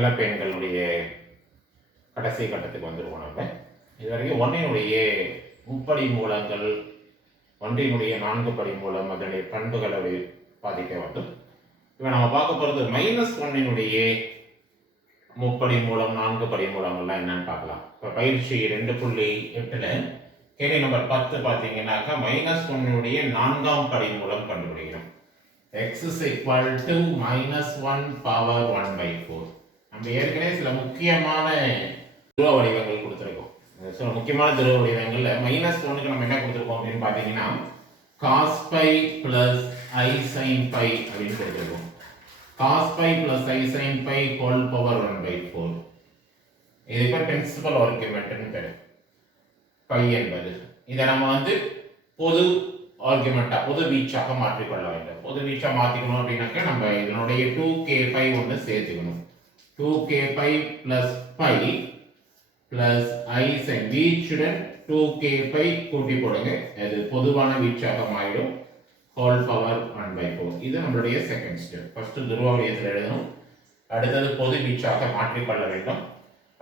கலப்பெண்களுடைய கடைசி கட்டத்துக்கு வந்துடுவோம். நம்ம இது வரைக்கும் ஒன்றினுடைய முப்படி மூலங்கள், ஒன்றினுடைய 4 படி மூலம், அதனுடைய பண்புகளை பாதிக்க வேண்டும். இப்போ நம்ம பார்க்க போகிறது -1னுடைய முப்படி மூலம், 4 படி மூலங்கள்லாம் என்னன்னு பார்க்கலாம். இப்போ பயிற்சி 2.8ல் கேள்வி நம்பர் 10 பார்த்தீங்கன்னாக்கா -1னுடைய 4ஆம் படி மூலம் கண்டுபிடிக்கணும். x is equal to -1 power 1/4. நம்ம ஏற்கனவே சில முக்கியமான துருவ வடிவங்கள் கொடுத்துருக்கோம். சில முக்கியமான துருவ வடிவங்கள்ல -1க்கு நம்ம என்ன கொடுத்துருக்கோம் அப்படின்னு பார்த்தீங்கன்னா cos pi plus I sin pi அப்படின்னு கொடுத்துருக்கோம். cos pi plus I sin pi whole power 1/4. இது இப்போ பிரின்சிபல் ஆர்குமெண்ட்னு பேரு பை என்பது. இதை நம்ம பொது ஆர்குமெண்டா, பொது வீச்சாக மாற்றிக்கொள்ள வேண்டும். பொது வீச்சா மாற்றிக்கணும் அப்படின்னாக்க நம்ம இதனுடைய 2k ஒன்று சேர்த்துக்கணும். 2k plus pi plus I sin வீச்சுடன் 2k கூட்டி போடுங்க. அது பொதுவான வீச்சாக மாறிடும். Whole power 1/4. இது நம்மளுடைய செகண்ட் ஸ்டெப். ஃபர்ஸ்ட் துருவ வடிவத்தில் எழுதணும். அடுத்தது பொது வீச்சாக மாற்றிக்கொள்ள வேண்டும்.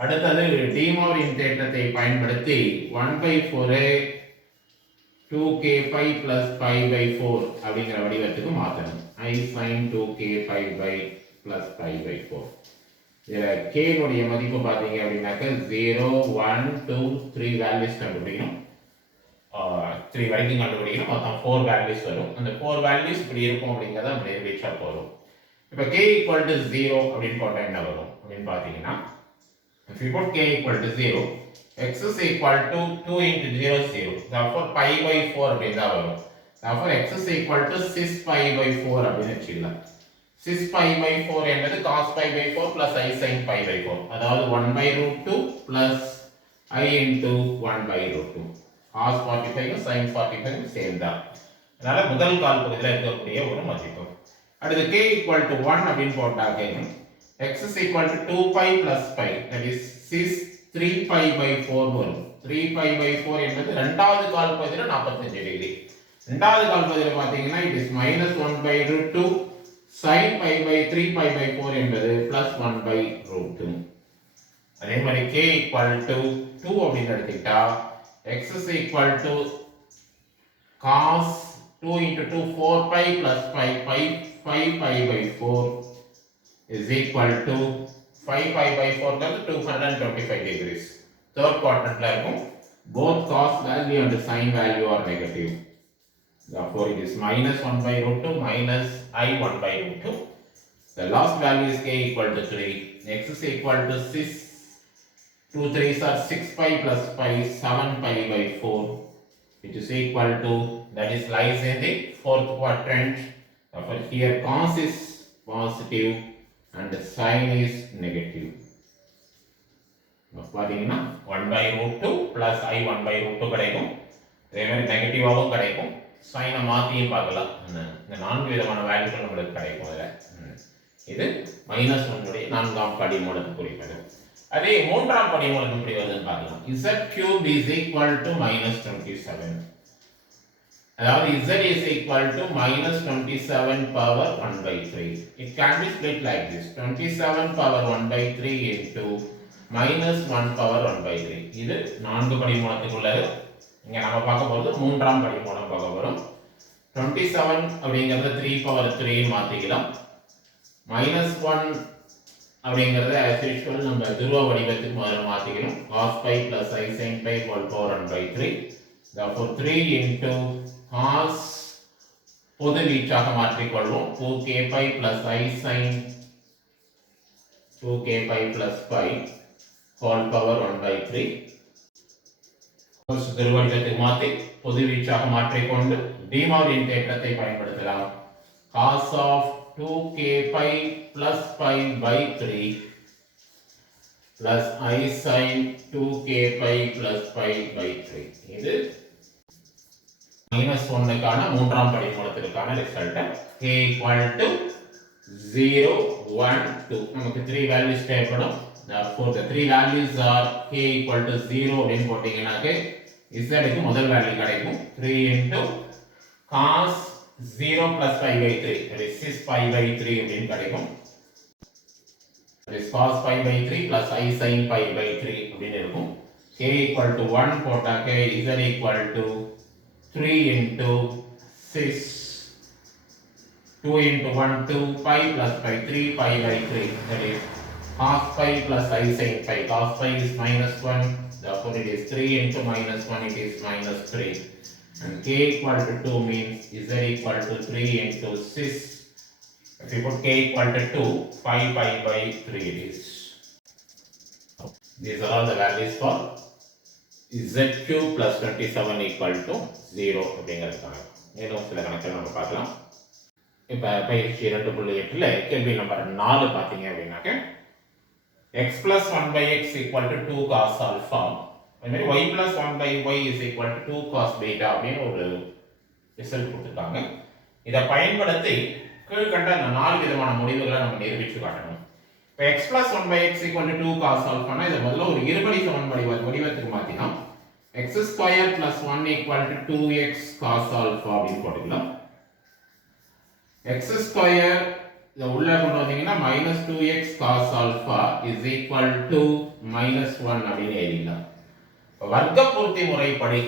அடுத்தது டி மார்கன் தேற்றத்தை பயன்படுத்தி 1/4 2k plus pi/4 அப்படிங்கிற வடிவத்துக்கு மாற்றணும். I sin 2k plus pi/4. இதில் k உடைய மதிப்பு பார்த்தீங்க அப்படின்னாக்க 0, 1, 2, 3 வேல்யூஸ் கண்டுபிடிக்கணும். 3 வரைக்கும் கண்டுபிடிக்கணும். மொத்தம் 4 வேல்யூஸ் வரும். அந்த 4 வேல்யூஸ் இப்படி இருக்கும் அப்படிங்கிறத நம்ம நிறைவேற்றா போகிறோம். இப்போ k = 0 அப்படின்னு போட்டால் என்ன வரும் அப்படின்னு பார்த்தீங்கன்னா, if you put k = 0, x is equal to 2 into 0 0. Therefore pi/4 அப்படின்னு தான் வரும். Therefore x is equal to 6 pi/4 அப்படின்னு வச்சுக்கலாம். 6 pi/4 என்பது cos pi/4 plus I sin pi/4. அதாவது 1/√2 plus I into 1/√2. cos 45 sin 45 same தான். அதனால முதல் கால் பகுதியில் இருக்கக்கூடிய ஒரு மதிப்பு. அடுத்து k = 1 அப்படின்னு போட்டாக்க x is equal to 2pi plus pi, that is 3pi/4 வரும். 3pi/4 என்பது இரண்டாவது கால் பகுதியில் 45 டிகிரி. இரண்டாவது கால் பகுதியில் பார்த்தீங்கன்னா it is -1/√2 sin pi/3pi/4 என்பது +1/√2. அதே மாதிரி k = 2 அப்படின்னு எடுத்துக்கிட்டா x is equal to cos 2 into 2 4pi plus pi 5pi/4 is equal to 5pi/4 225 degrees. Third quadrant la irukum. Both cos value and sin value are negative. Therefore it is -1/√2 minus I 1/√2. The last value is k = 3. X is equal to 6. 2 3s are 6pi plus pi 7pi/4, which is equal to, that is lies in the fourth quadrant. Therefore here cos is positive and sin is negative. பார்த்தீங்கன்னா 1/√2 plus I 1/√2 கிடைக்கும். அதே மாதிரி நெகட்டிவாகவும் கிடைக்கும். சைனை மாற்றியும் பார்க்கலாம். இந்த 4 விதமான வேல்யூக்கள் நம்மளுக்கு கிடைக்கும். அதில் இது -1 4ஆம் படி மூலத்தை குறிப்பது. அதே 3ஆம் படி மூலம் எப்படி வருதுன்னு பார்க்கலாம். z³ is equal to -27. அதாவது z is equal to -27 power 1/3. It can be split like this: 27 power 1/3 into -1 power 1/3. இது 4 படி மூலத்துக்கு உள்ளது. இங்க நம்ம பார்க்க போறது 3ஆம் படி மூலம் பார்க்க போறோம். 27 அப்படிங்கறது 3/3 மாத்திக்கலாம். -1 அப்படிங்கறத as usual நம்ம துருவ வடிவத்துக்கு முதல்ல மாத்திக்கணும். cos pi plus I sin pi whole power 1/3. Therefore 3 into cos பொது வீச்சாக மாற்றிக்கொள்வோம். 2k plus I sin 2k plus pi whole power 1/3. துருவ வடிவத்துக்கு மாற்றி பொது வீச்சாக மாற்றிக்கொண்டு டி மார்கன் தேற்றத்தை பயன்படுத்தலாம். cos of 2k plus pi by 3 plus I sin 2k plus pi by 3. இது -1க்கான 3ஆம் படி மூலத்திற்கான ரிசல்ட். k = 0 1 2. நமக்கு 3 வேல்யூஸ் தேவைப்படும். Therefore the 3 values are k = 0 அப்படின்னு போட்டீங்கன்னாக்க z க்கு முதல் வேல்யூ கிடைக்கும். 3 into cos 0 plus pi by 3, that is 6 pi by 3 அப்படின்னு கிடைக்கும். That is cos pi by 3 plus I sin pi by 3 அப்படின்னு இருக்கும். K equal to 1 போட்டாக்க Z equal to 3 into 6. 2 into 1, 2 pi plus pi, 3 pi by 3. That is cos pi plus I sin pi. Cos pi is minus 1. Therefore, it is 3 into minus 1. It is minus 3. And K equal to 2 means Z equal to 3 into 6. If you put K equal to 2, 5 pi by 3 it is. These are all the values for Z cube plus 27 equal to 0. அப்படிங்கிறதுக்கான மேலும் சில கணக்கில் நம்ம பார்க்கலாம். இப்போ பயிற்சி 2.8ல் கேள்வி number 4 பார்த்தீங்க அப்படின்னாக்க x plus 1 by x equal to 2 cos alpha. அதே மாதிரி y plus 1 by y is equal to 2 cos beta அப்படின்னு ஒரு ரிசல்ட் கொடுத்துருக்காங்க. இதை பயன்படுத்தி கீழ்கண்ட அந்த 4 விதமான முடிவுகளை நம்ம நிரூபித்து காட்டணும். இப்போ x plus 1 by x equal to 2 cos alpha இதை முதல்ல ஒரு இருபடி சமன்பாடு வடிவத்துக்கு மாற்றினா x square plus 1 equal to 2x cos alpha அப்படின்னு போட்டுக்கலாம். x square இதை உள்ள கொண்டு வந்தீங்கன்னா minus 2x cos alpha is equal to minus 1 அப்படின்னு எழுதிக்கலாம். வர்க்க பூர்த்தி முறைப்படி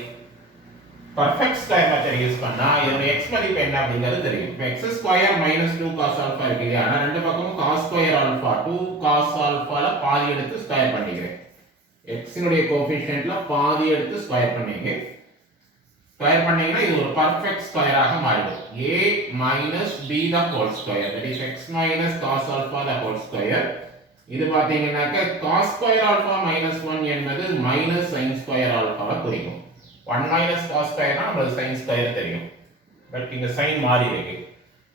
perfect square method யூஸ் பண்ணா இதோட x மதிப்பு என்ன அப்படிங்கிறது தெரியும். இப்போ x square minus 2 cos alpha இருக்கு இல்லையா, ஆனால் ரெண்டு பக்கமும் cos square alpha 2 cos alpha பாதி எடுத்து ஸ்கொயர் பண்ணிக்கிறேன். x இனுடைய கோஎஃபிஷியன்ட்ல பாதி எடுத்து ஸ்கொயர் பண்ணீங்க. ஸ்கொயர் பண்ணீங்கன்னா இது ஒரு பர்ஃபெக்ட் ஸ்கொயராக மாறிடும். a minus b the whole square, that is x minus cos alpha the whole square. இது பாத்தீங்கன்னாக்க cos square alpha minus 1 என்பது minus sin square alpha குறிக்கும். 1 minus cos square னா நமக்கு sin square தெரியும், பட் இங்க sin மாறி இருக்கு.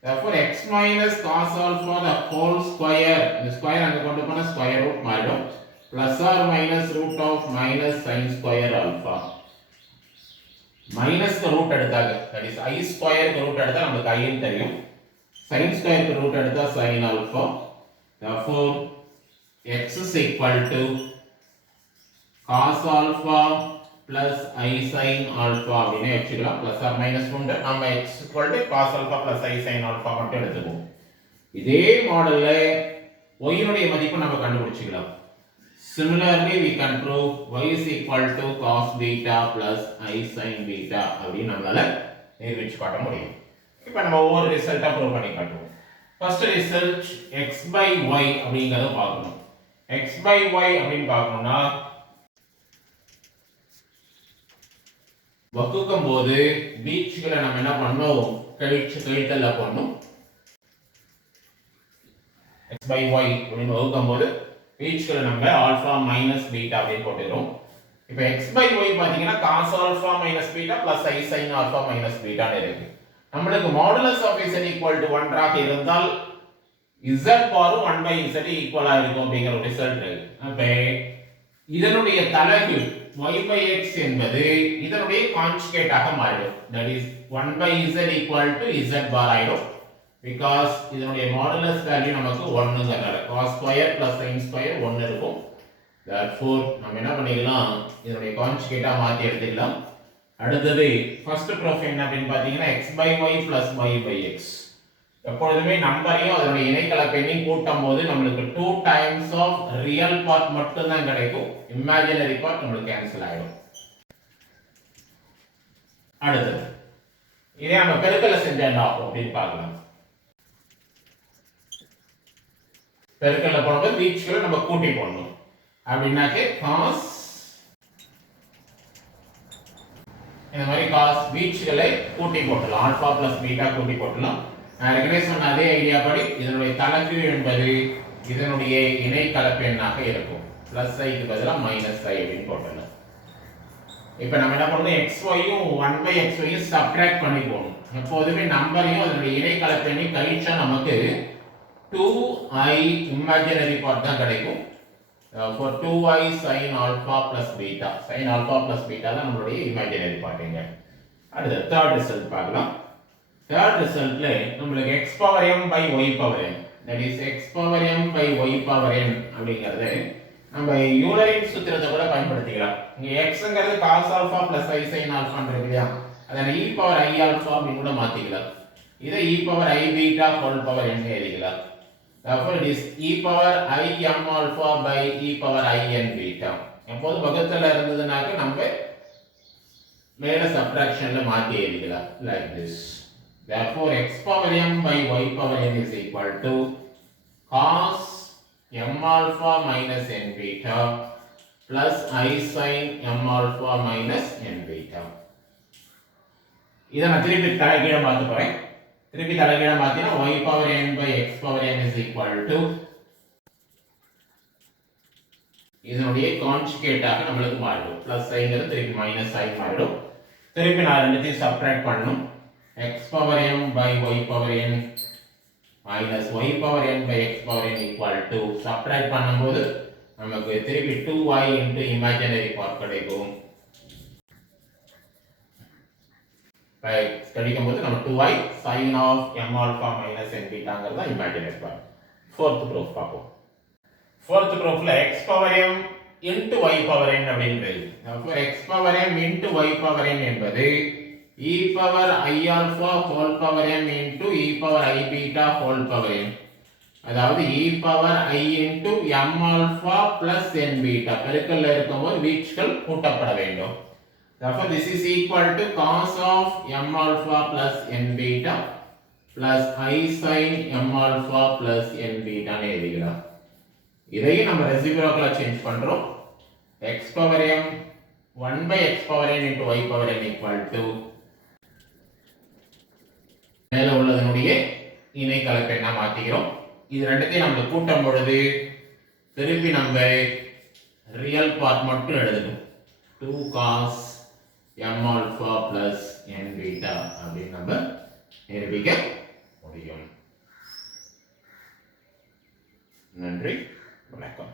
therefore x minus cos alpha the whole square, இந்த ஸ்கொயர் அங்க கொண்டு போனா ஸ்கொயர் ரூட் மாறிடும், plus or minus root of minus sin square alpha. Minus root எடுத்தாங்க, that is I square root எடுத்தா நமக்கு I ன்னு தெரியும், sin square ரூட் எடுத்தா sin alpha. therefore x is equal to cos alpha plus I sin alpha அப்படினே வெச்சுக்கலாம். plus or minus உண்டு, நாம x equal to cos alpha plus I sin alpha மட்டும் எடுத்துப்போம். இதே மாடல்ல y னுடைய மதிப்பு நம்ம கண்டுபிடிச்சிக்கலாம். Similarly, we can prove y is equal to cos beta plus I sin beta அப்படின்னு நம்மளால நிரூபிச்சு காட்ட முடியும். இப்போ நம்ம ஒவ்வொரு ரிசல்ட்டா ப்ரூவ் பண்ணி காட்டுவோம். First result x by y அப்படிங்கறத பார்க்கணும். x by y அப்படின்னு பார்க்கணும்னா வகுக்கும் போது பீச்களை நம்ம என்ன பண்ணோம், கழித்தல்ல பண்ணோம். x by y அப்படின்னு வகுக்கும் போது பீச்களை நம்ம ஆல்பா மைனஸ் பீட்டா அப்படின்னு போட்டுக்கிறோம். இப்போ x by y பாத்தீங்கன்னா cos alpha minus beta plus I sin alpha minus beta ன்னு இருக்கு. நம்மளுக்கு modulus of z equal to 1 ஆக இருந்தால் z பாரும் 1 by z ஈக்குவலா இருக்கும் அப்படிங்கிற ஒரு ரிசல்ட் இருக்கு. அப்ப இதனுடைய தலைகீழ் y by x என்பது இதனுடைய கான்ஜுகேட் ஆக மாறிடும். that is 1 by z equal to z bar ஆயிடும். because இதனுடைய modulus value நமக்கு 1ங்கறதால cos square plus sin square 1 இருக்கும். therefore நம்ம என்ன பண்ணிக்கலாம், இதனுடைய கான்ஜுகேட்டா மாத்தி எடுத்துக்கலாம். அடுத்து ஃபர்ஸ்ட் ப்ரூஃப் என்ன அப்படினு பாத்தீங்கன்னா x by y plus y by x. எப்பொழுதுமே நம்பரையும் அதனுடைய இணைக்கலப்பெண்ணையும் கூட்டும்போது நமக்கு 2 times of real part மட்டும் தான் கிடைக்கும், imaginary part நமக்கு கேன்சல் ஆயிடும். அடுத்து இதே நம்ம பெருக்கல செஞ்சா என்ன ஆகும் அப்படினு பார்க்கலாம். பெருக்கல்ல போடும்போது வீச்சுகளை நம்ம கூட்டி போடணும். அப்படின்னாக்க cos இந்த மாதிரி cos வீச்சுகளை கூட்டி போடலாம், ஆல்பா பிளஸ் பீட்டா கூட்டி போடலாம். நான் ஏற்கனவே சொன்ன அதே ஐடியா படி இதனுடைய தலைகீழ் என்பது இதனுடைய இணை கலப்பெண்ணாக இருக்கும். பிளஸ் ஐக்கு பதிலாக மைனஸ் ஐ அப்படின்னு போடலாம். இப்போ நம்ம என்ன பண்ணணும், xyயும் 1 by xyயும் சப்ட்ராக்ட் பண்ணி போகணும். எப்போதுமே நம்பரையும் அதனுடைய இணை கலப்பெண்ணையும் கழிச்சா நமக்கு 2i imaginary part தான் கிடைக்கும். for 2i sin alpha plus beta, sin alpha plus beta தான் நம்மளுடைய imaginary part இங்க. அடுத்து third result பார்க்கலாம். third resultல நம்மளுக்கு x power m by y power n, that is x power m by y power n அப்படிங்கிறது நம்ம யூலரின் சூத்திரத்தை கூட பயன்படுத்திக்கலாம். இங்க xங்கிறது cos alpha plus I sin alpha ன்னு இருக்கு இல்லையா, அதை e power i alpha அப்படின்னு கூட மாத்திக்கலாம். இதை e power I beta whole power n எழுதிக்கலாம். therefore it is e power I m alpha by e power I n beta. எப்போது வகுத்தல இருந்ததுனாக்க நம்ம மேல சப்ட்ராக்ஷன்ல மாத்தி எழுதலாம் like this. Therefore x power m by y power n is equal to cos m alpha minus n beta plus I sin m alpha minus n beta. இதை நான் திருப்பி தலைகீழ மாத்த போறேன். திருப்பி தலைகீழ மாத்தினா y power n by x power n is equal to இதனுடைய கான்ஜுகேட்டாக நம்மளுக்கு மாறிடும். பிளஸ் சைன்ங்கிறது திருப்பி மைனஸ் சைன் மாறிடும். திருப்பி நான் ரெண்டுத்தையும் சப்ட்ராக்ட் பண்ணணும். x power m by y power n minus y power n by x power n equal to subtract பண்ணும்போது நமக்கு திருப்பி 2y into imaginary part கிடைக்கும். கிடைக்கும்போது நம்ம 2y sin of m alpha minus n betaங்கிறது தான் imaginary part. fourth proof பார்ப்போம். fourth proofல x power m into y power n அப்படின்றது. அப்போ x power m into y power n என்பது e power I alpha whole power m into e power I beta whole power n. அதாவது e power I into m alpha plus n beta பெருக்கல்ல இருக்கும்போது வீச்சுகள் கூட்டப்பட வேண்டும். Therefore this is equal to cos of m alpha plus n beta plus I sin m alpha plus n beta னு எழுதிக்கலாம். இதையும் நம்ம ரெசிப்ரோக்கலா change பண்றோம். x power m 1 by x power n into y power n equal to மேல உள்ளதனுடைய இணை கலப்பெண்ணா மாத்திக்கிறோம். இது ரெண்டுத்தையும் நம்ம கூட்டும் பொழுது திருப்பி நம்ம ரியல் பார்ட் மட்டும் எழுதணும். 2 cos m alpha plus n beta அப்படின்னு நம்ம நிரூபிக்க முடியும். நன்றி, வணக்கம்.